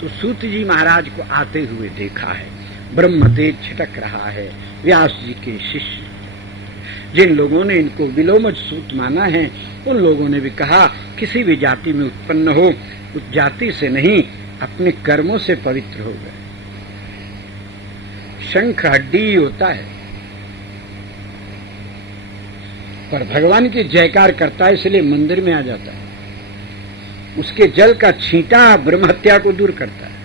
तो सूत जी महाराज को आते हुए देखा है। ब्रह्म तेज छिटक रहा है। व्यास जी के शिष्य जिन लोगों ने इनको विलोमज सूत माना है, उन लोगों ने भी कहा किसी भी जाति में उत्पन्न हो, उस जाति से नहीं, अपने कर्मों से पवित्र हो गए। शंख हड्डी होता है, पर भगवान की जयकार करता है, इसलिए मंदिर में आ जाता है। उसके जल का छींटा ब्रह्म हत्या को दूर करता है।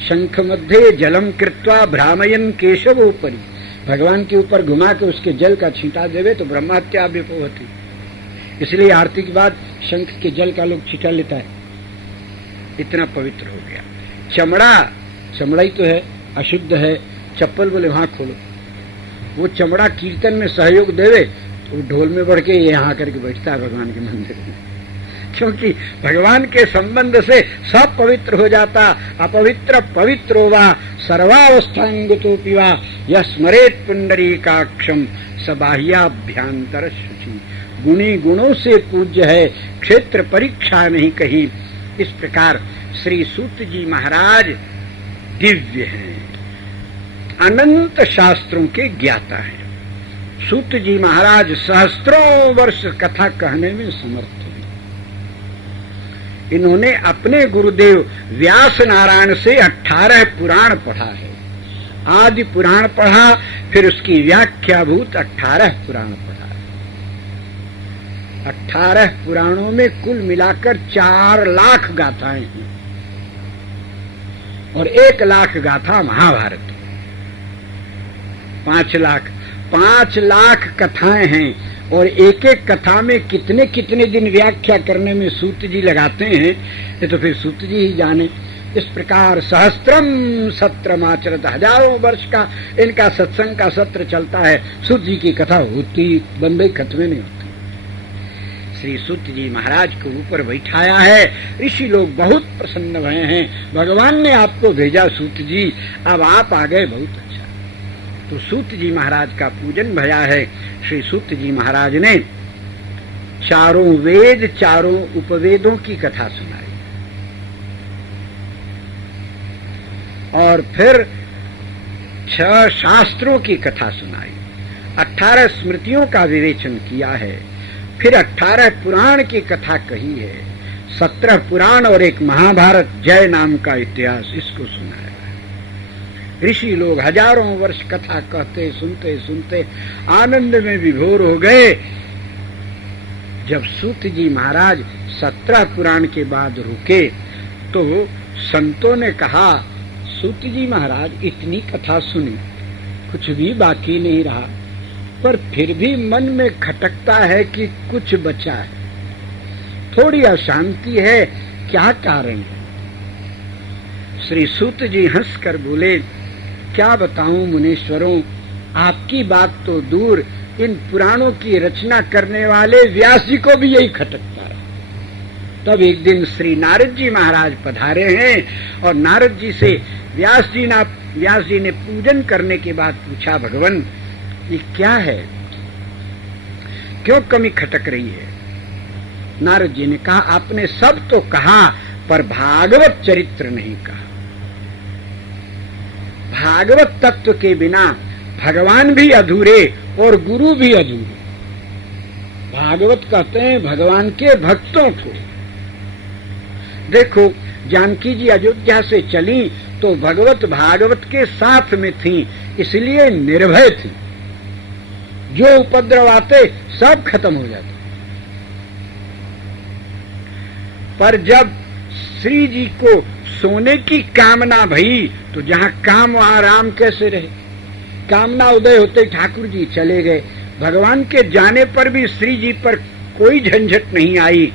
शंख मध्य जलम कृत्वा भ्रामयन केशवोपरि, भगवान के ऊपर घुमा के उसके जल का छींटा देवे तो ब्रह्म हत्या विपवती। इसलिए आरती के बाद शंख के जल का लोग छींटा लेता है, इतना पवित्र हो गया। चमड़ा ही तो है, अशुद्ध है। चप्पल बोले वहां खोलो, वो चमड़ा कीर्तन में सहयोग देवे तो ढोल में बढ़ के यहाँ करके बैठता है भगवान के मंदिर में, क्योंकि भगवान के संबंध से सब पवित्र हो जाता। अपवित्र पवित्रो वा सर्वावस्थांगतो पिवा यह स्मरेत पुंडरीकाक्षम सबाह्याभ्यांतर शुचि। गुणी गुणों से पूज्य है, क्षेत्र परीक्षा नहीं कही। इस प्रकार श्री सूत जी महाराज दिव्य हैं, अनंत शास्त्रों के ज्ञाता हैं। सूत जी महाराज सहस्त्रों वर्ष कथा कहने में समर्थ हैं। इन्होंने अपने गुरुदेव व्यास नारायण से 18 पुराण पढ़ा है। आदि पुराण पढ़ा, फिर उसकी व्याख्याभूत 18 पुराण पढ़ा है। 18 पुराणों में कुल मिलाकर 4 लाख गाथाएं हैं और 1 लाख गाथा महाभारत। 5 लाख कथाएं हैं और एक एक कथा में कितने कितने दिन व्याख्या करने में सूत जी लगाते हैं, ये तो फिर सूत जी ही जाने। इस प्रकार सहस्त्रम सत्रमाचरत, हजारों वर्ष का इनका सत्संग का सत्र चलता है। सूत जी की कथा होती बंदे खत्मे नहीं होती। श्री सूत जी महाराज को ऊपर बैठाया है, ऋषि लोग बहुत प्रसन्न हुए हैं। भगवान ने आपको भेजा सूत जी, अब आप आ गए, बहुत अच्छा। तो सूत जी महाराज का पूजन भया है। श्री सूत जी महाराज ने 4 वेद 4 उपवेदों की कथा सुनाई और फिर 6 शास्त्रों की कथा सुनाई। 18 स्मृतियों का विवेचन किया है, फिर 18 पुराण की कथा कही है। 17 पुराण और एक महाभारत जय नाम का इतिहास, इसको सुनाया। ऋषि लोग हजारों वर्ष कथा कहते सुनते सुनते आनंद में विभोर हो गए। जब सूत जी महाराज 17 पुराण के बाद रुके तो संतों ने कहा, सूत जी महाराज इतनी कथा सुनी, कुछ भी बाकी नहीं रहा, पर फिर भी मन में खटकता है कि कुछ बचा है, थोड़ी अशांति है, क्या कारण है? श्री सूत जी हंसकर बोले, क्या बताऊं मुनीश्वरों, आपकी बात तो दूर, इन पुराणों की रचना करने वाले व्यास जी को भी यही खटकता है। तब एक दिन श्री नारद जी महाराज पधारे हैं और नारद जी से व्यास जी ने पूजन करने के बाद पूछा, भगवान ये क्या है, क्यों कमी खटक रही है? नारद जी ने कहा, आपने सब तो कहा पर भागवत चरित्र नहीं कहा। भागवत तत्व के बिना भगवान भी अधूरे और गुरु भी अधूरे। भागवत कहते हैं भगवान के भक्तों को। देखो, जानकी जी अयोध्या से चली तो भगवत भागवत के साथ में थी, इसलिए निर्भय थी। जो उपद्रव आते सब खत्म हो जाते। पर जब श्री जी को सोने की कामना भई तो जहां काम वहां राम कैसे रहे? कामना उदय होते ठाकुर जी चले गए। भगवान के जाने पर भी श्री जी पर कोई झंझट नहीं आई,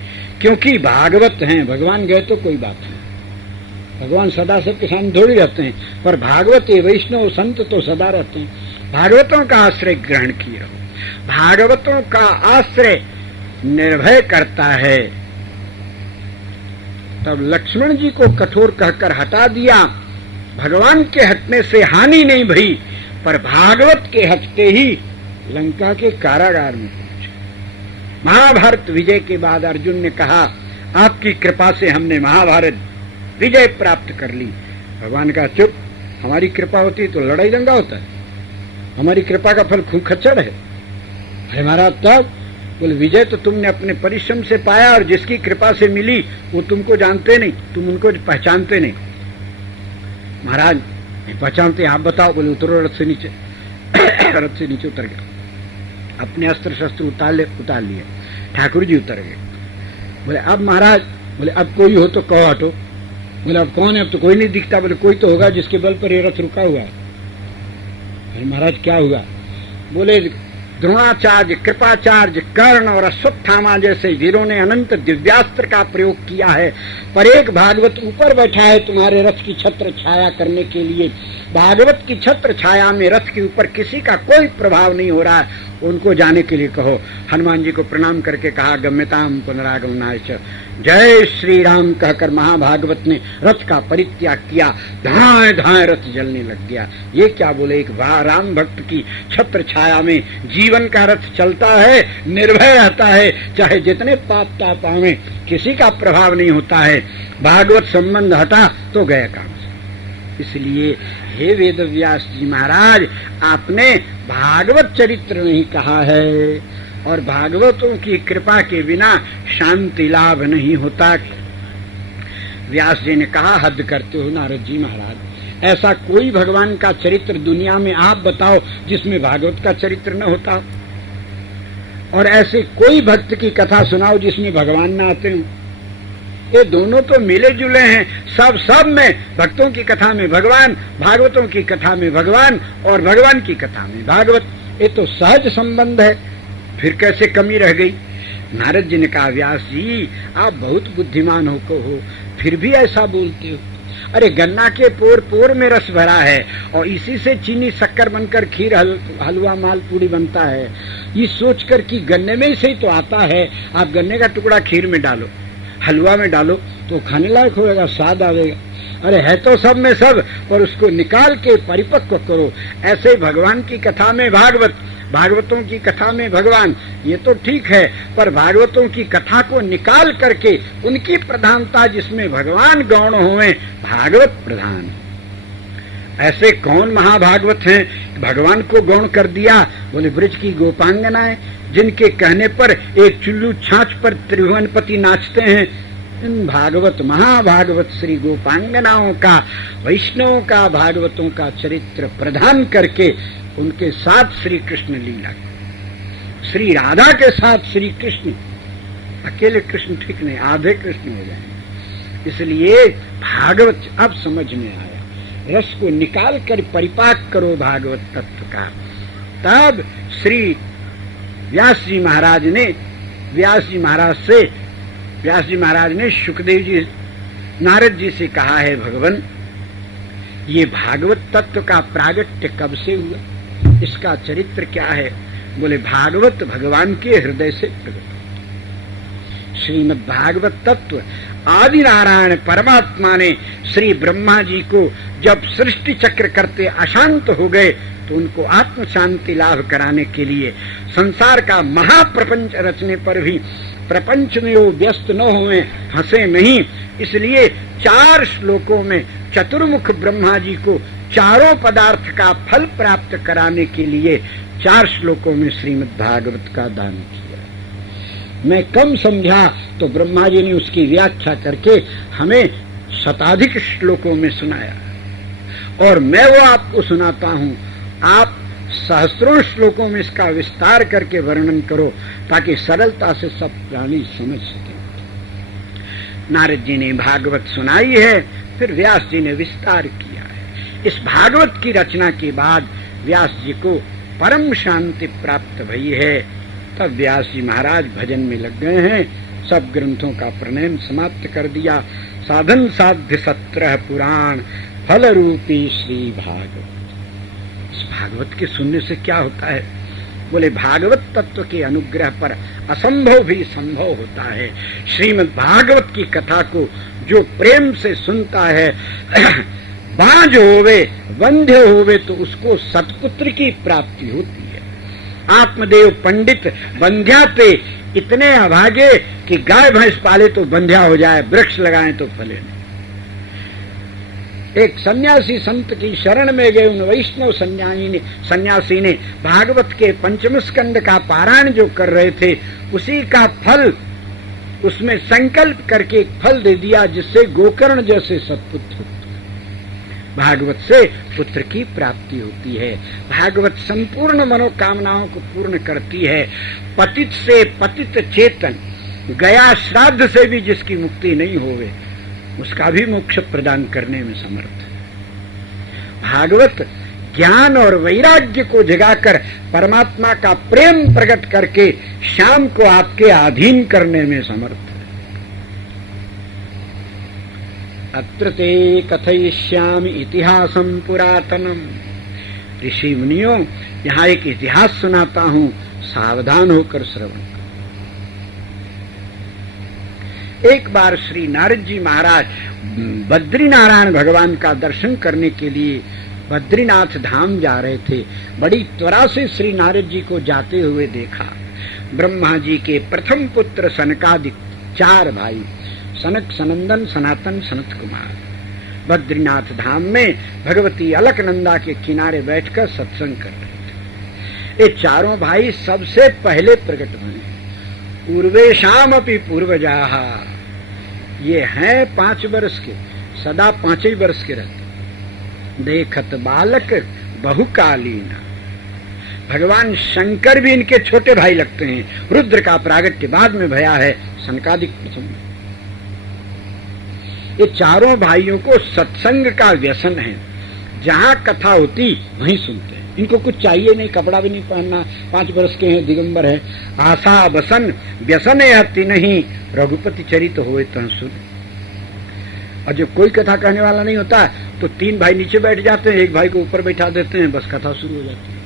क्योंकि भागवत हैं। भगवान गए तो कोई बात नहीं, भगवान सदा सबके सामने थोड़ी रहते हैं, पर भागवत ये वैष्णव संत तो सदा रहते हैं। भागवतों का आश्रय ग्रहण किए रहो। भागवतों का आश्रय निर्भय करता है। तब लक्ष्मण जी को कठोर कहकर हटा दिया। भगवान के हटने से हानि नहीं भई, पर भागवत के हटते ही लंका के कारागार में पहुंचे। महाभारत विजय के बाद अर्जुन ने कहा, आपकी कृपा से हमने महाभारत विजय प्राप्त कर ली। भगवान का चुप, हमारी कृपा होती तो लड़ाई दंगा होता है, हमारी कृपा का फल खूब खच्चड़ है। अरे महाराज तब बोले विजय तो तुमने अपने परिश्रम से पाया और जिसकी कृपा से मिली वो तुमको जानते नहीं, तुम उनको पहचानते नहीं। महाराज नहीं पहचानते, आप बताओ। बोले उतरो रथ से नीचे। रथ से नीचे उतर गया, अपने अस्त्र शस्त्र उतार लिए। ठाकुर जी उतर गए। बोले अब महाराज, बोले अब कोई हो तो कहो हटो। बोले अब कौन है? अब तो कोई नहीं दिखता। बोले कोई तो होगा जिसके बल पर ये रथ रुका हुआ है। अरे महाराज क्या हुआ? बोले द्रोणाचार्य, कृपाचार्य, कर्ण और अश्वत्थामा जैसे वीरों ने अनंत दिव्यास्त्र का प्रयोग किया है, पर एक भागवत ऊपर बैठा है तुम्हारे रथ की छत्र छाया करने के लिए। भागवत की छत्र छाया में रथ के ऊपर किसी का कोई प्रभाव नहीं हो रहा है, उनको जाने के लिए कहो। हनुमान जी को प्रणाम करके कहा गम्यताम पुनरागमनाय च, जय श्री राम कहकर महाभागवत ने रथ का परित्याग किया। धाए धाए रथ जलने लग गया। ये क्या बोले, एक राम भक्त की छत्र छाया में जीवन का रथ चलता है, निर्भय रहता है, चाहे जितने पाप ताप आवे, किसी का प्रभाव नहीं होता है। भागवत संबंध हटा तो गए काम से। इसलिए हे वेदव्यास जी महाराज, आपने भागवत चरित्र नहीं कहा है, और भागवतों की कृपा के बिना शांति लाभ नहीं होता। व्यास जी ने कहा हद करते हो नारद जी महाराज, ऐसा कोई भगवान का चरित्र दुनिया में आप बताओ जिसमें भागवत का चरित्र न होता, और ऐसे कोई भक्त की कथा सुनाओ जिसमें भगवान न आते हो। ये दोनों तो मिले जुले हैं, सब में भक्तों की कथा में भगवान, भागवतों की कथा में भगवान, और भगवान की कथा में भागवत। ये तो सहज संबंध है, फिर कैसे कमी रह गई? नारद जी ने कहा व्यास जी आप बहुत बुद्धिमान हो फिर भी ऐसा बोलते हो। अरे गन्ना के पोर पोर में रस भरा है, और इसी से चीनी शक्कर बनकर खीर हलवा मालपूड़ी बनता है। ये सोचकर कि गन्ने में से ही तो आता है, आप गन्ने का टुकड़ा खीर में डालो, हलवा में डालो तो खाने लायक होगा, स्वाद आवेगा। अरे है तो सब में सब, पर उसको निकाल के परिपक्व करो। ऐसे भगवान की कथा में भागवत, भागवतों की कथा में भगवान, ये तो ठीक है, पर भागवतों की कथा को निकाल करके उनकी प्रधानता जिसमें भगवान गौण होवे, भागवत प्रधान। ऐसे कौन महाभागवत हैं भगवान को गौण कर दिया? बोले ब्रज की गोपांगनाएं, जिनके कहने पर एक चुल्लू छाछ पर त्रिभुवनपति नाचते हैं। इन भागवत महाभागवत श्री गोपांगनाओं का, वैष्णवों का, भागवतों का चरित्र प्रदान करके उनके साथ श्री कृष्ण लीला, श्री राधा के साथ श्री कृष्ण, अकेले कृष्ण ठीक नहीं, आधे कृष्ण हो जाएंगे। इसलिए भागवत अब समझ में आया, रस को निकाल कर परिपाक करो भागवत तत्व का। तब श्री व्यास जी महाराज ने सुखदेव जी नारद जी से कहा है भगवान ये भागवत तत्व का प्रागट्य कब से हुआ, इसका चरित्र क्या है? बोले भागवत भगवान के हृदय से प्रकट। श्रीमद् भागवत तत्व आदि नारायण परमात्मा ने श्री ब्रह्मा जी को जब सृष्टि चक्र करते अशांत हो गए तो उनको आत्म शांति लाभ कराने के लिए संसार का महाप्रपंच रचने पर भी प्रपंच में वो व्यस्त न हुए, हंसे नहीं। इसलिए 4 श्लोकों में चतुर्मुख ब्रह्मा जी को चारों पदार्थ का फल प्राप्त कराने के लिए 4 श्लोकों में श्रीमद् भागवत का दान किया। मैं कम समझा तो ब्रह्मा जी ने उसकी व्याख्या करके हमें शताधिक श्लोकों में सुनाया, और मैं वो आपको सुनाता हूँ। आप सहस्त्रों श्लोकों में इसका विस्तार करके वर्णन करो ताकि सरलता से सब प्राणी समझ सके। नारद जी ने भागवत सुनाई है, फिर व्यास जी ने विस्तार किया है। इस भागवत की रचना के बाद व्यास जी को परम शांति प्राप्त भई है। तब व्यास जी महाराज भजन में लग गए हैं, सब ग्रंथों का प्रणयन समाप्त कर दिया। साधन साध्य 17 पुराण फल रूपी श्री भागवत। इस भागवत के सुनने से क्या होता है? बोले भागवत तत्व के अनुग्रह पर असंभव भी संभव होता है। श्रीमद् भागवत की कथा को जो प्रेम से सुनता है, बांझ होवे वंध्य होवे तो उसको सतपुत्र की प्राप्ति होती है। आत्मदेव पंडित बंध्या पे इतने अभागे कि गाय भैंस पाले तो बंध्या हो जाए, वृक्ष लगाएं तो फले नहीं। एक सन्यासी संत की शरण में गए उन वैष्णव सन्यासी ने भागवत के पंचम स्कंद का पारायण जो कर रहे थे उसी का फल उसमें संकल्प करके एक फल दे दिया जिससे गोकर्ण जैसे सत्पुत्र भागवत से पुत्र की प्राप्ति होती है। भागवत संपूर्ण मनोकामनाओं को पूर्ण करती है। पतित से पतित चेतन गया श्राद्ध से भी जिसकी मुक्ति नहीं होवे उसका भी मोक्ष प्रदान करने में समर्थ है। भागवत ज्ञान और वैराग्य को जगाकर परमात्मा का प्रेम प्रकट करके श्याम को आपके अधीन करने में समर्थ है। अत्र ते कथयिष्यामि इतिहासं पुरातनम। ऋषि मुनियों, यहाँ एक इतिहास सुनाता हूं, सावधान होकर श्रवण। एक बार श्री नारद जी महाराज बद्रीनारायण भगवान का दर्शन करने के लिए बद्रीनाथ धाम जा रहे थे। बड़ी त्वरा से श्री नारद जी को जाते हुए देखा। ब्रह्मा जी के प्रथम पुत्र सनकादिक 4 भाई सनक, सनंदन, सनातन, सनत कुमार बद्रीनाथ धाम में भगवती अलकनंदा के किनारे बैठकर सत्संग कर रहे थे। ये चारों भाई सबसे पहले प्रकट हुए। पूर्वेशाम अपि पूर्वजाः, ये हैं 5 वर्ष के, सदा 5 ही वर्ष के रहते। देखत बालक बहुकालीन। भगवान शंकर भी इनके छोटे भाई लगते हैं। रुद्र का प्रागट्य बाद में भया है, सनकादिक प्रथम। ये चारों भाइयों को सत्संग का व्यसन है। जहां कथा होती वहीं सुनते हैं। इनको कुछ चाहिए नहीं, कपड़ा भी नहीं पहनना। 5 वर्ष के हैं, दिगंबर है। आशा बसन व्यसन हति नहीं, रघुपति चरित होए तह सुन। और जब कोई कथा कहने वाला नहीं होता तो 3 भाई नीचे बैठ जाते हैं, 1 भाई को ऊपर बैठा देते हैं, बस कथा शुरू हो जाती है।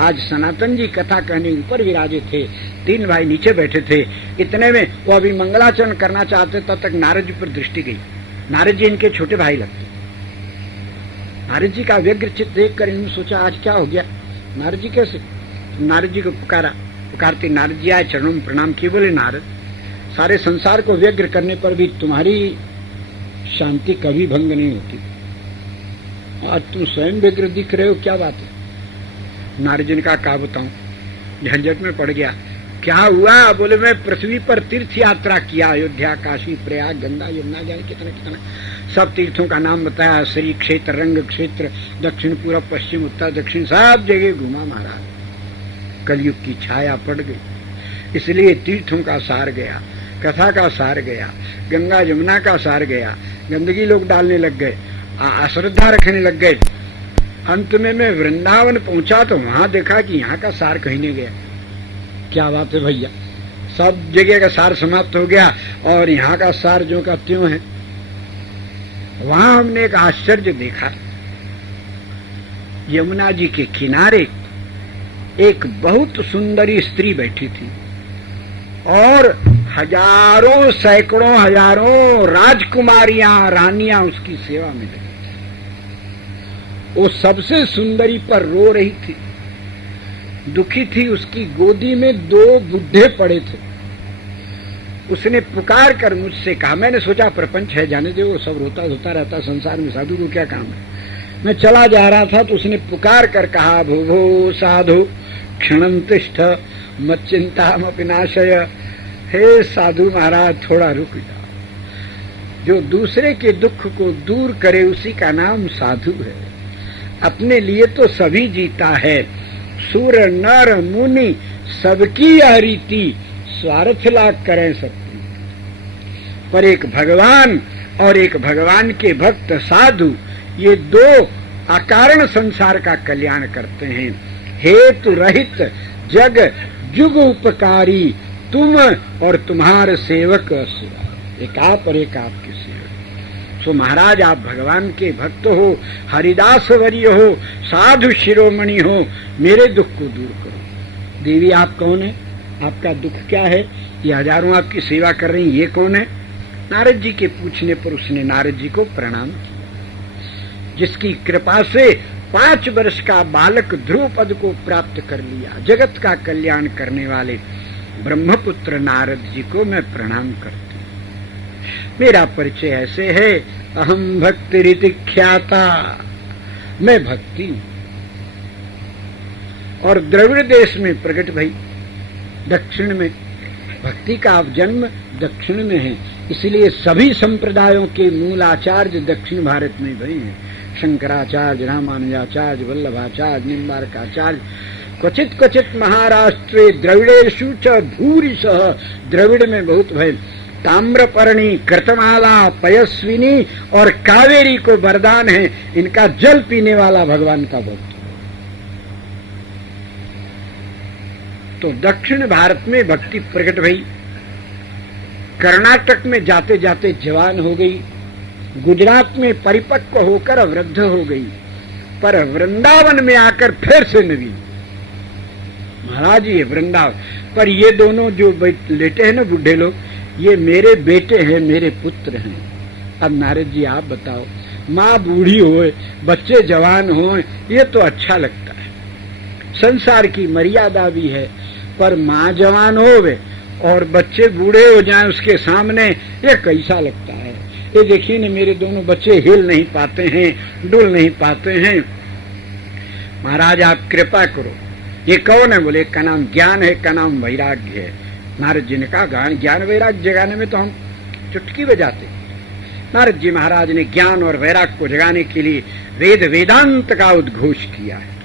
आज सनातन जी कथा कहने ऊपर विराजे थे, 3 भाई नीचे बैठे थे। इतने में वो अभी मंगलाचरण करना चाहते, तब तक नारद जी पर दृष्टि गई। नारद जी इनके छोटे भाई लगते। नारद जी का व्यग्र चित्त देखकर इन्होंने सोचा आज क्या हो गया। नारद जी कैसे? नारद जी को पुकारते नारद जी आए, चरणों में प्रणाम किए, बोले नारद, सारे संसार को व्यग्र करने पर भी तुम्हारी शांति कभी भंग नहीं होती। आज तुम स्वयं व्यग्र दिख रहे हो, क्या बात है? नारद जी ने कहा, क्या बताऊं, झंझट में पड़ गया। क्या हुआ? बोले मैं पृथ्वी पर तीर्थ यात्रा किया, अयोध्या, काशी, प्रयाग, गंगा, यमुना, जाने कितना कितना सब तीर्थों का नाम बताया। श्री क्षेत्र, रंग क्षेत्र, दक्षिण, पूर्व, पश्चिम, उत्तर, दक्षिण सब जगह घुमा महाराज। कलयुग की छाया पड़ गई, इसलिए तीर्थों का सार गया, कथा का सार गया, गंगा यमुना का सार गया। गंदगी लोग डालने लग गए, अश्रद्धा रखने लग गए। अंत में मैं वृंदावन पहुंचा तो वहां देखा कि यहाँ का सार कहीं नहीं गया। क्या बात है भैया, सब जगह का सार समाप्त हो गया और यहाँ का सार जो का त्यों है। वहां हमने एक आश्चर्य देखा। यमुना जी के किनारे एक बहुत सुंदरी स्त्री बैठी थी और हजारों, सैकड़ों, हजारों राजकुमारियां, रानियां उसकी सेवा में लगी। वो सबसे सुंदरी पर रो रही थी, दुखी थी। उसकी गोदी में 2 बुढ़े पड़े थे। उसने पुकार कर मुझसे कहा, मैंने सोचा प्रपंच है, जाने दे, वो सब रोता धोता रहता संसार में, साधु को क्या काम है। मैं चला जा रहा था तो उसने पुकार कर कहा, भो भो साधु क्षणं तिष्ठ मच्चिंतामपि नाशय। हे साधु महाराज, थोड़ा रुक जाओ। जो दूसरे के दुख को दूर करे उसी का नाम साधु है। अपने लिए तो सभी जीता है, सूर नर मुनि सबकी यह रीति, स्वार्थ लाग करें सबकी। पर एक भगवान और एक भगवान के भक्त साधु, ये 2 अकारण संसार का कल्याण करते हैं। हेतु रहित जग जुग उपकारी, तुम और तुम्हारे सेवक असुर। एक आप और एक आपके सेवक। सो महाराज, आप भगवान के भक्त हो, हरिदास वर्य हो, साधु शिरोमणि हो, मेरे दुख को दूर करो। देवी, आप कौन है? आपका दुख क्या है? ये हजारों आपकी सेवा कर रही, ये कौन है? नारद जी के पूछने पर उसने नारद जी को प्रणाम किया। जिसकी कृपा से 5 वर्ष का बालक ध्रुव पद को प्राप्त कर लिया, जगत का कल्याण करने वाले ब्रह्मपुत्र नारद जी को मैं प्रणाम करती हूँ। मेरा परिचय ऐसे है, अहम भक्ति रीति ख्याता, मैं भक्ति हूं। और द्रविड़ देश में प्रकट भई, दक्षिण में भक्ति का आप जन्म दक्षिण में है, इसलिए सभी संप्रदायों के मूल आचार्य दक्षिण भारत में भई हैं। शंकराचार्य, रामानुजाचार्य, वल्लभाचार्य, निम्बारकाचार्य, क्वचित क्वचित महाराष्ट्रे द्रविड़ेषु च भूरिशः, द्रविड़ में बहुत भय। ताम्रपर्णी, कृतमाला, पयस्विनी और कावेरी को वरदान है, इनका जल पीने वाला भगवान का भक्त। तो दक्षिण भारत में भक्ति प्रकट भई, कर्नाटक में जाते जाते जवान हो गई, गुजरात में परिपक्व होकर वृद्ध हो गई, पर वृंदावन में आकर फिर से नवीन। महाराज ये वृंदावन, पर ये दोनों जो लेटे हैं ना बूढ़े लोग, ये मेरे बेटे हैं, मेरे पुत्र हैं। अब नारद जी आप बताओ, माँ बूढ़ी होए, बच्चे जवान होए, ये तो अच्छा लगता है, संसार की मर्यादा भी है, पर माँ जवान होवे और बच्चे बूढ़े हो जाएं उसके सामने, ये कैसा लगता है। ये देखिए ना, मेरे दोनों बच्चे हिल नहीं पाते हैं, डुल नहीं पाते हैं। महाराज आप कृपा करो। ये कौन है? बोले का नाम ज्ञान है, का नाम वैराग्य है। नारद जी ने कहा ज्ञान वैराग्य जगाने में तो हम चुटकी बजाते। नारद जी महाराज ने ज्ञान और वैराग्य को जगाने के लिए वेद वेदांत का उद्घोष किया है,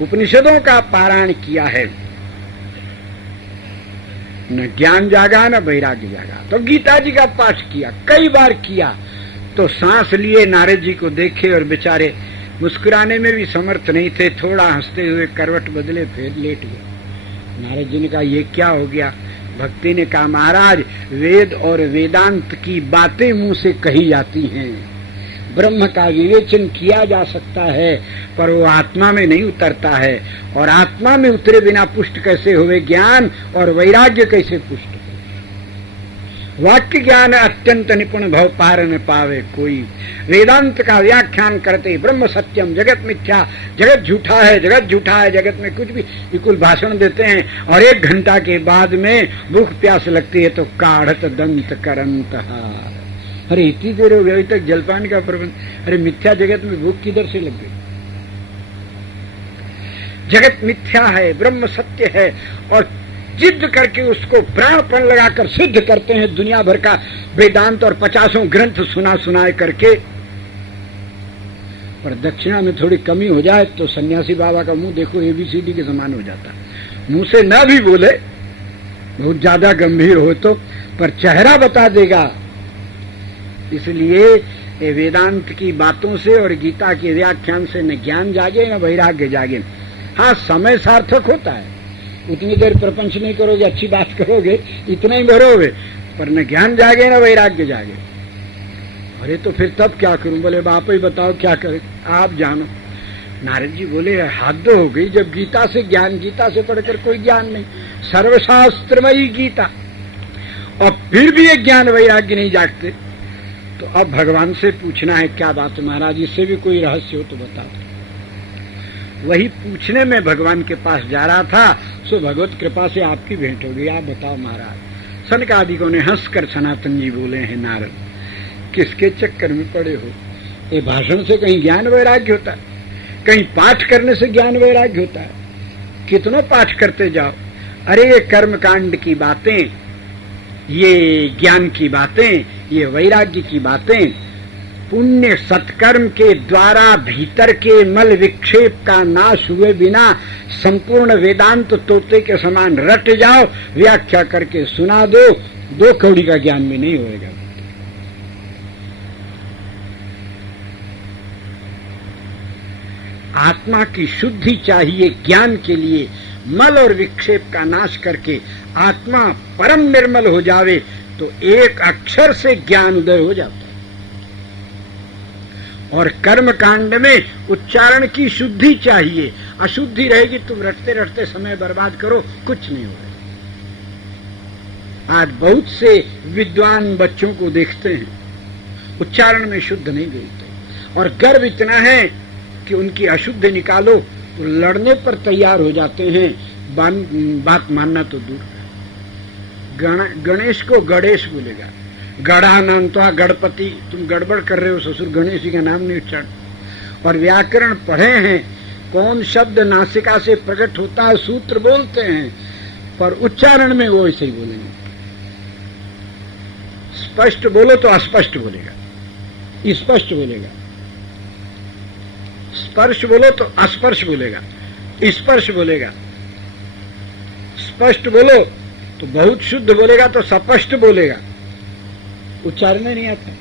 उपनिषदों का पारायण किया है। न ज्ञान जागा न वैराग्य जागा। तो गीता जी का पाठ किया, कई बार किया, तो सांस लिए नारद जी को देखे और बेचारे मुस्कुराने में भी समर्थ नहीं थे, थोड़ा हंसते हुए करवट बदले, फिर लेट गए। नारद जी ने कहा ये क्या हो गया? भक्ति ने कहा महाराज वेद और वेदांत की बातें मुंह से कही जाती हैं, ब्रह्म का विवेचन किया जा सकता है, पर वो आत्मा में नहीं उतरता है, और आत्मा में उतरे बिना पुष्ट कैसे हुए ज्ञान, और वैराग्य कैसे पुष्ट हो? वाक्य ज्ञान अत्यंत निपुण भव पार न पावे कोई। वेदांत का व्याख्यान करते ब्रह्म सत्यम जगत मिथ्या, जगत झूठा है, जगत झूठा है, जगत में कुछ भी बिल्कुल भाषण देते हैं, और 1 घंटा के बाद में भूख प्यास लगती है तो काढ़त दंत करंत हार। अरे इतनी देर हो गई, अभी तक जलपान का प्रबंध। अरे मिथ्या जगत में भूख किधर से लग गई? जगत मिथ्या है, ब्रह्म सत्य है, और जिद करके उसको प्राणपण लगाकर सिद्ध करते हैं दुनिया भर का वेदांत और 50 ग्रंथ सुनाए करके। पर दक्षिणा में थोड़ी कमी हो जाए तो सन्यासी बाबा का मुंह देखो ABCD के समान हो जाता है। मुंह से ना भी बोले, बहुत ज्यादा गंभीर हो तो, पर चेहरा बता देगा। इसलिए वेदांत की बातों से और गीता के व्याख्यान से न ज्ञान जागे न वैराग्य जागे। हाँ, समय सार्थक होता है, उतनी देर प्रपंच नहीं करोगे, अच्छी बात करोगे, इतना ही भरोगे, पर न ज्ञान जागे न वैराग्य जागे। अरे तो फिर तब क्या करूं? बोले बाप ही बताओ क्या करें, आप जानो। नारद जी बोले हद हो गई, जब गीता से ज्ञान, गीता से पढ़कर कोई ज्ञान नहीं, सर्वशास्त्रमयी गीता, और फिर भी एक ज्ञान वैराग्य नहीं जागते, तो अब भगवान से पूछना है क्या बात है महाराज, इससे भी कोई रहस्य हो तो बता दो। वही पूछने में भगवान के पास जा रहा था, सो भगवत कृपा से आपकी भेंट हो गई। आप बताओ महाराज। सनकादिकों ने हंसकर सनातन जी बोले हैं नारद, किसके चक्कर में पड़े हो? ये भाषण से कहीं ज्ञान वैराग्य होता है, कहीं पाठ करने से ज्ञान वैराग्य होता है? कितना पाठ करते जाओ। अरे ये कर्म कांड की बातें, ये ज्ञान की बातें, ये वैराग्य की बातें, पुण्य सत्कर्म के द्वारा भीतर के मल विक्षेप का नाश हुए बिना संपूर्ण वेदांत तोते के समान रट जाओ, व्याख्या करके सुना दो, 2 कौड़ी का ज्ञान में नहीं होएगा। आत्मा की शुद्धि चाहिए ज्ञान के लिए। मल और विक्षेप का नाश करके आत्मा परम निर्मल हो जावे तो एक अक्षर से ज्ञान उदय हो जाता है। और कर्म कांड में उच्चारण की शुद्धि चाहिए, अशुद्धि रहेगी तुम रटते रटते समय बर्बाद करो, कुछ नहीं होगा। आज बहुत से विद्वान बच्चों को देखते हैं उच्चारण में शुद्ध नहीं बोलते, और गर्व इतना है कि उनकी अशुद्ध निकालो तो लड़ने पर तैयार हो जाते हैं, बात मानना तो दूर। गणेश को गणेश बोलेगा, गढ़ानंत्वा गणपति, तुम गड़बड़ कर रहे हो, ससुर गणेश जी का नाम नहीं उच्चारण। और व्याकरण पढ़े हैं, कौन शब्द नासिका से प्रकट होता है सूत्र बोलते हैं, पर उच्चारण में वो ऐसे ही बोलेंगे। स्पष्ट बोलो तो अस्पष्ट बोलेगा, स्पष्ट बोलेगा। स्पर्श बोलो तो अस्पर्श बोलेगा, स्पर्श बोलेगा। स्पष्ट बोलो तो बहुत शुद्ध बोलेगा, तो स्पष्ट बोलेगा। उच्चारण नहीं आता।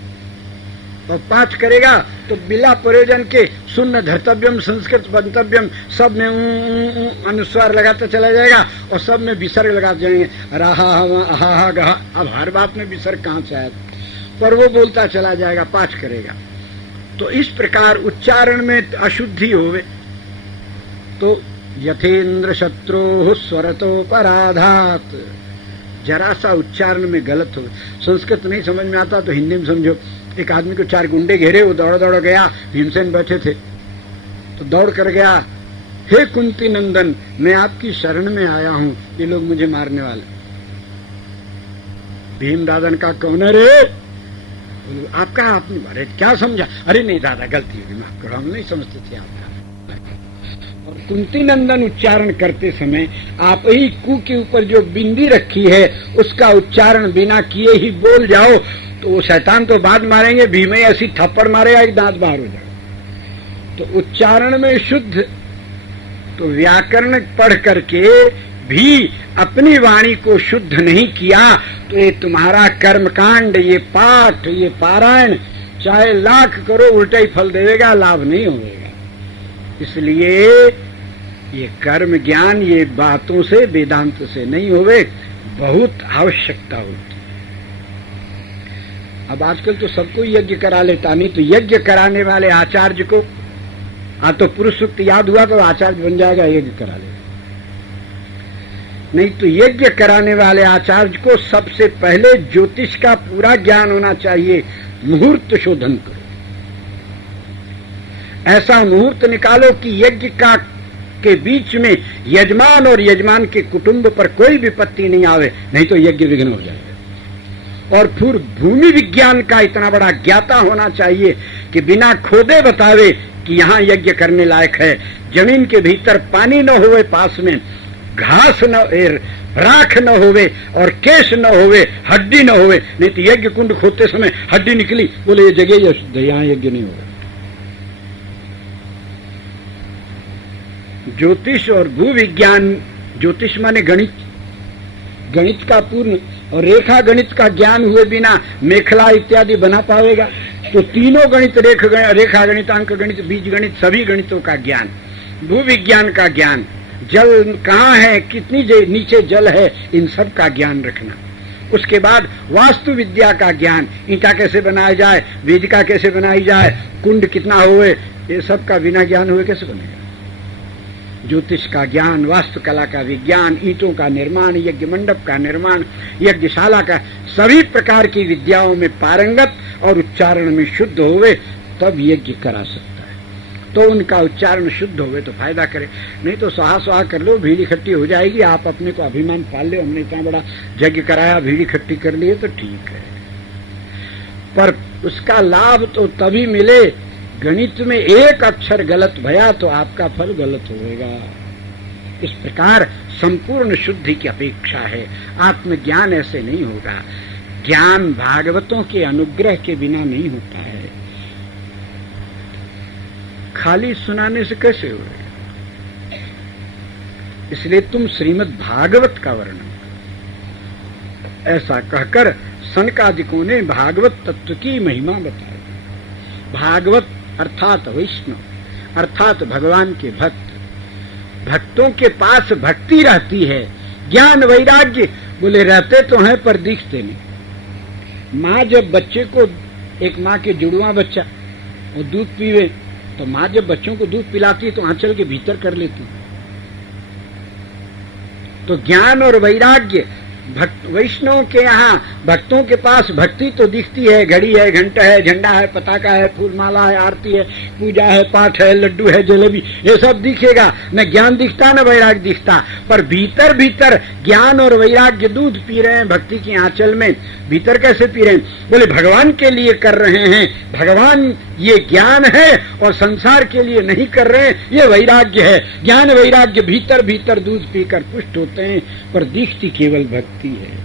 और पाठ करेगा तो बिना प्रयोजन के शून्य धर्तव्यम संस्कृत बंतव्यम सब में अनुस्वार लगाता चला जाएगा और सब में विसर्ग लगाते जाएंगे, राहा आहा गहा। अब हर बात में विसर्ग कहां से आया, पर वो बोलता चला जाएगा, पाठ करेगा। तो इस प्रकार उच्चारण में अशुद्धि होवे तो यथेन्द्र शत्रु स्वरतोपराधात, जरा सा उच्चारण में गलत हो। संस्कृत नहीं समझ में आता तो हिंदी में समझो। एक आदमी को 4 गुंडे घेरे, वो दौड़ दौड़ गया, भीमसेन बैठे थे तो दौड़ कर गया, हे कुंती नंदन मैं आपकी शरण में आया हूं, ये लोग मुझे मारने वाले। भीम दादन का कौन है रे? आपका आपने मारे, क्या समझा? अरे नहीं दादा गलती होगी, माफ करो, हम नहीं समझते थे आपका। और कुंती नंदन उच्चारण करते समय आप ही कु के ऊपर जो बिंदी रखी है उसका उच्चारण बिना किए ही बोल जाओ तो वो शैतान तो बाद मारेंगे, भीम ऐसी थप्पड़ मारेगा एक दांत बाहर हो जाएगा। तो उच्चारण में शुद्ध, तो व्याकरण पढ़ करके भी अपनी वाणी को शुद्ध नहीं किया तो ये तुम्हारा कर्मकांड, ये पाठ, ये पारायण चाहे लाख करो उल्टा ही फल देगा, लाभ नहीं होगा। इसलिए ये कर्म ज्ञान ये बातों से वेदांत से नहीं होवे, बहुत आवश्यकता होती। अब आजकल तो सबको यज्ञ करा लेता, नहीं तो यज्ञ कराने वाले आचार्य को तो पुरुष सूक्त याद हुआ तो आचार्य बन जाएगा, यज्ञ करा लेगा। नहीं तो यज्ञ कराने वाले आचार्य को सबसे पहले ज्योतिष का पूरा ज्ञान होना चाहिए। मुहूर्त शोधन करो, ऐसा मुहूर्त निकालो कि यज्ञ का के बीच में यजमान और यजमान के कुटुंब पर कोई विपत्ति नहीं आवे, नहीं तो यज्ञ विघ्न हो जाएगा। और फिर भूमि विज्ञान का इतना बड़ा ज्ञाता होना चाहिए कि बिना खोदे बतावे कि यहाँ यज्ञ करने लायक है। जमीन के भीतर पानी न होवे, पास में घास न, राख न होवे और केश न होवे, हड्डी न होवे, नहीं तो यज्ञ कुंड खोदते समय हड्डी निकली, बोले ये जगह अशुद्ध है, यहाँ यज्ञ नहीं होगा। ज्योतिष और भू विज्ञान, ज्योतिष माने गणित, गणित का पूर्ण, और रेखा गणित का ज्ञान हुए बिना मेखला इत्यादि बना पाएगा। तो तीनों गणित, रेखा गणित, अंक गणित, बीज गणित, सभी गणितों का ज्ञान, भू विज्ञान का ज्ञान, जल कहाँ है, कितनी नीचे जल है, इन सब का ज्ञान रखना। उसके बाद वास्तु विद्या का ज्ञान, ईंटा कैसे बनाया जाए, वेदिका कैसे बनाई जाए, कुंड कितना हुए, ये सब का बिना ज्ञान हुए कैसे बनेगा। ज्योतिष का ज्ञान, वास्तुकला का विज्ञान, ईंटों का निर्माण, यज्ञ मंडप का निर्माण, यज्ञशाला का, सभी प्रकार की विद्याओं में पारंगत और उच्चारण में शुद्ध होवे तब यज्ञ करा सकता है। तो उनका उच्चारण शुद्ध होवे तो फायदा करे, नहीं तो स्वाहा स्वाहा कर लो, भीड़ इकट्ठी हो जाएगी, आप अपने को अभिमान पाल लो, हमने इतना बड़ा यज्ञ कराया, भीड़ इकट्ठी कर लिए तो ठीक है, पर उसका लाभ तो तभी मिले, गणित में एक अक्षर गलत भया तो आपका फल गलत होगा। इस प्रकार संपूर्ण शुद्धि की अपेक्षा है। आत्मज्ञान ऐसे नहीं होगा, ज्ञान भागवतों के अनुग्रह के बिना नहीं होता है, खाली सुनाने से कैसे होगा। इसलिए तुम श्रीमद् भागवत का वर्णन, ऐसा कहकर सनकादिकों ने भागवत तत्व की महिमा बताई। भागवत अर्थात वैष्णव, अर्थात भगवान के भक्त, भक्तों के पास भक्ति रहती है, ज्ञान वैराग्य बोले रहते तो हैं पर दिखते नहीं। माँ जब बच्चे को, एक माँ के जुड़वा बच्चा वो दूध पीवे तो माँ जब बच्चों को दूध पिलाती है तो आंचल के भीतर कर लेती। तो ज्ञान और वैराग्य भक्त वैष्णव के यहाँ भक्तों के पास भक्ति तो दिखती है, घड़ी है, घंटा है, झंडा है, पताका है, फूल माला है, आरती है, पूजा है, पाठ है, लड्डू है, जलेबी, ये सब दिखेगा। न ज्ञान दिखता न वैराग्य दिखता, पर भीतर भीतर ज्ञान और वैराग्य दूध पी रहे हैं भक्ति की आंचल में। भीतर कैसे पी रहे हैं? बोले भगवान के लिए कर रहे हैं, भगवान ये ज्ञान है, और संसार के लिए नहीं कर रहे हैं, ये वैराग्य है। ज्ञान वैराग्य भीतर भीतर दूध पीकर पुष्ट होते हैं, पर दिखती केवल भक्ति है।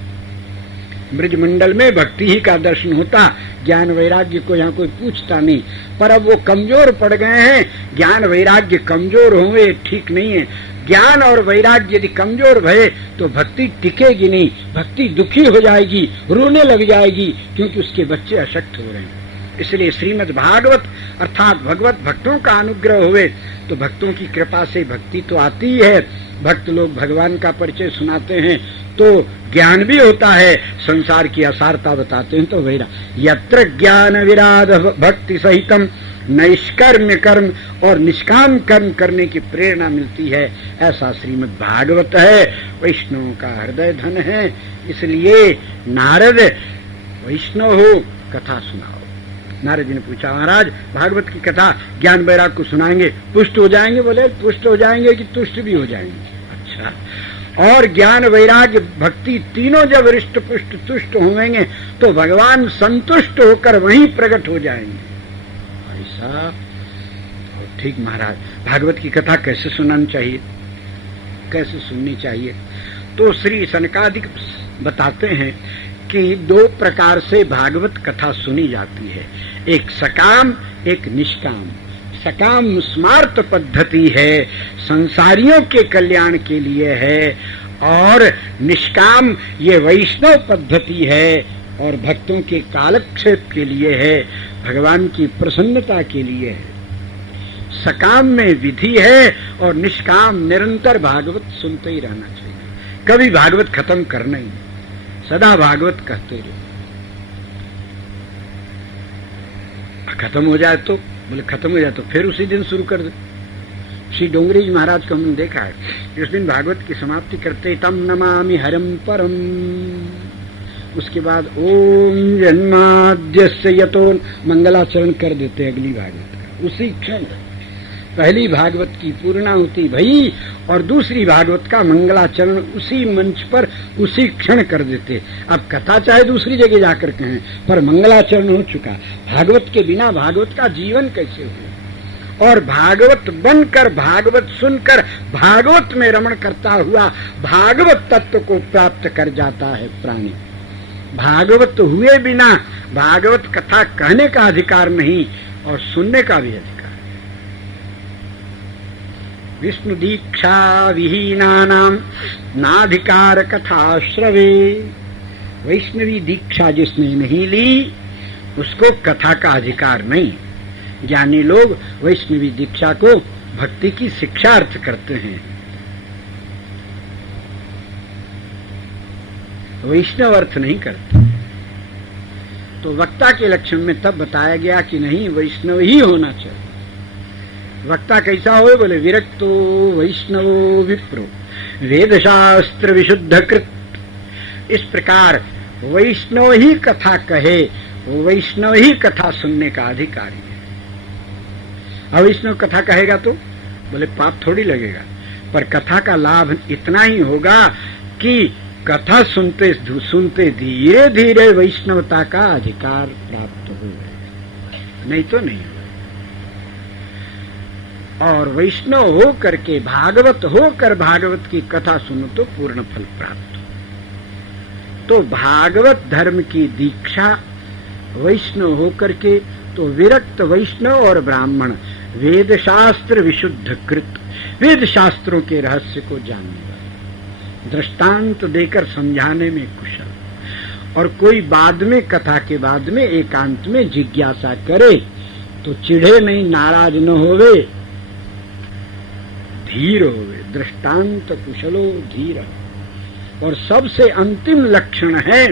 ब्रजमंडल में भक्ति ही का दर्शन होता, ज्ञान वैराग्य को यहाँ कोई पूछता नहीं। पर अब वो कमजोर पड़ गए हैं, ज्ञान वैराग्य कमजोर हुए ठीक नहीं है। ज्ञान और वैराग्य यदि कमजोर भये तो भक्ति टिकेगी नहीं, भक्ति दुखी हो जाएगी, रोने लग जाएगी, क्योंकि उसके बच्चे अशक्त हो रहे हैं। इसलिए श्रीमद् भागवत अर्थात भगवत भक्तों का अनुग्रह हुए तो भक्तों की कृपा से भक्ति तो आती है। भक्त लोग भगवान का परिचय सुनाते हैं तो ज्ञान भी होता है, संसार की असारता बताते हैं तो वैरा यत्र ज्ञान विराध भक्ति सहितम नैष्कर्म्य कर्म और निष्काम कर्म करने की प्रेरणा मिलती है। ऐसा श्रीमद् भागवत है, वैष्णव का हृदय धन है। इसलिए नारद वैष्णव हो, कथा सुनाओ। नारद जी ने पूछा, महाराज भागवत की कथा ज्ञान वैराग को सुनाएंगे, पुष्ट हो जाएंगे? बोले पुष्ट हो जाएंगे कि तुष्ट भी हो जाएंगे? अच्छा, और ज्ञान वैराग्य भक्ति तीनों जब हृष्ट पुष्ट तुष्ट होंगे तो भगवान संतुष्ट होकर वहीं प्रकट हो जाएंगे। ऐसा ठीक महाराज, भागवत की कथा कैसे सुनानी चाहिए, कैसे सुननी चाहिए? तो श्री सनकादिक बताते हैं कि दो प्रकार से भागवत कथा सुनी जाती है, एक सकाम एक निष्काम। सकाम स्मार्त पद्धति है, संसारियों के कल्याण के लिए है, और निष्काम ये वैष्णव पद्धति है और भक्तों के कालक्षेप के लिए है, भगवान की प्रसन्नता के लिए है। सकाम में विधि है और निष्काम निरंतर भागवत सुनते ही रहना चाहिए, कभी भागवत खत्म करना ही नहीं, सदा भागवत कहते रहो। खत्म हो जाए तो बोले खत्म हो जाए तो फिर उसी दिन शुरू कर दो। श्री डोंगरी जी महाराज को हमने देखा है, उस दिन भागवत की समाप्ति करते तम नमामि हरम परम, उसके बाद ओम जन्माद्यस्य यतो मंगलाचरण कर देते अगली भागवत का उसी क्षण। पहली भागवत की पूर्णाहुति भई और दूसरी भागवत का मंगलाचरण उसी मंच पर उसी क्षण कर देते। अब कथा चाहे दूसरी जगह जाकर कहें, पर मंगलाचरण हो चुका। भागवत के बिना भागवत का जीवन कैसे हो? और भागवत बनकर, भागवत सुनकर, भागवत में रमण करता हुआ भागवत तत्व को प्राप्त कर जाता है प्राणी। भागवत हुए बिना भागवत कथा कहने का अधिकार नहीं और सुनने का भी अधिकार। विष्णु दीक्षा विहीनानाम नाधिकार कथा श्रवे। वैष्णवी दीक्षा जिसने नहीं ली उसको कथा का अधिकार नहीं। ज्ञानी लोग वैष्णवी दीक्षा को भक्ति की शिक्षार्थ करते हैं, वैष्णव अर्थ नहीं करते। तो वक्ता के लक्षण में तब बताया गया कि नहीं, वैष्णव ही होना चाहिए। वक्ता कैसा हो? बोले विरक्तो वैष्णवो विप्रो वेद शास्त्र विशुद्ध कृत। इस प्रकार वैष्णव ही कथा कहे, वैष्णव ही कथा सुनने का अधिकारी है। अवैष्णव कथा कहेगा तो बोले पाप थोड़ी लगेगा, पर कथा का लाभ इतना ही होगा कि कथा सुनते सुनते धीरे धीरे वैष्णवता का अधिकार प्राप्त हो, नहीं तो नहीं हो। और वैष्णव हो करके, भागवत होकर भागवत की कथा सुनो तो पूर्ण फल प्राप्त हो। तो भागवत धर्म की दीक्षा वैष्णव होकर के, तो विरक्त वैष्णव और ब्राह्मण वेद शास्त्र विशुद्ध कृत, वेद शास्त्रों के रहस्य को जानने वाले, दृष्टांत देकर समझाने में कुशल। और कोई बाद में, कथा के बाद में एकांत में जिज्ञासा करे तो चिढ़े नहीं, नाराज न होवे, धीर होवे। दृष्टांत कुशलो धीर। और सबसे अंतिम लक्षण है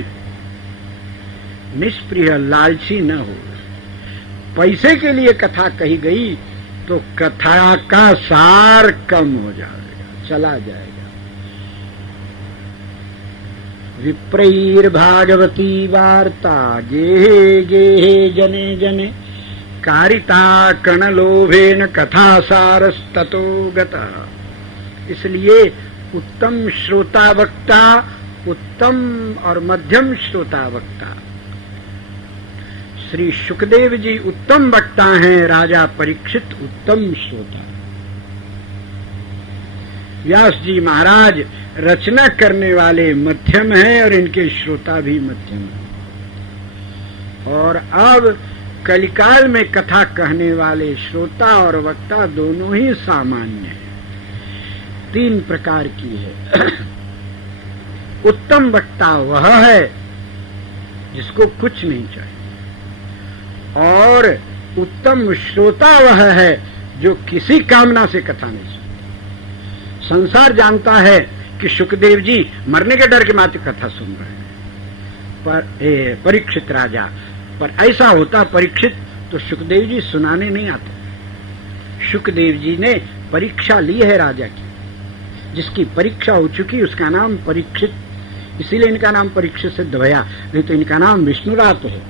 निष्प्रिय, लालची न हो। पैसे के लिए कथा कही गई तो कथा का सार कम हो जाएगा, चला जाएगा। विप्रैर्भागवती वार्ता गेहे गेहे जने जने कारिता कणलोभेन कथासारस्ततो गतः। इसलिए उत्तम श्रोता वक्ता, उत्तम और मध्यम श्रोता वक्ता। श्री सुखदेव जी उत्तम वक्ता हैं, राजा परीक्षित उत्तम श्रोता। व्यास जी महाराज रचना करने वाले मध्यम हैं और इनके श्रोता भी मध्यम हैं। और अब कलिकाल में कथा कहने वाले श्रोता और वक्ता दोनों ही सामान्य हैं। 3 प्रकार की है। उत्तम वक्ता वह है जिसको कुछ नहीं चाहिए, और उत्तम श्रोता वह है जो किसी कामना से कथा नहीं सुनता। संसार जानता है कि सुखदेव जी मरने के डर के मारे कथा सुन रहे हैं, पर परीक्षित राजा, पर ऐसा होता परीक्षित तो सुखदेव जी सुनाने नहीं आते। सुखदेव जी ने परीक्षा ली है राजा की, जिसकी परीक्षा हो चुकी उसका नाम परीक्षित, इसीलिए इनका नाम परीक्षित सिद्ध भया, नहीं तो इनका नाम विष्णुरात है।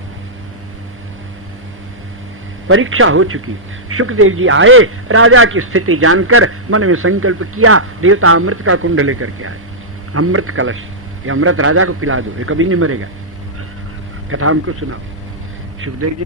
परीक्षा हो चुकी। सुखदेव जी आए, राजा की स्थिति जानकर मन में संकल्प किया, देवता अमृत का कुंड लेकर के आए, अमृत कलश, ये अमृत राजा को पिला दो, ये कभी नहीं मरेगा, कथा हमको सुनाओ। सुखदेव जी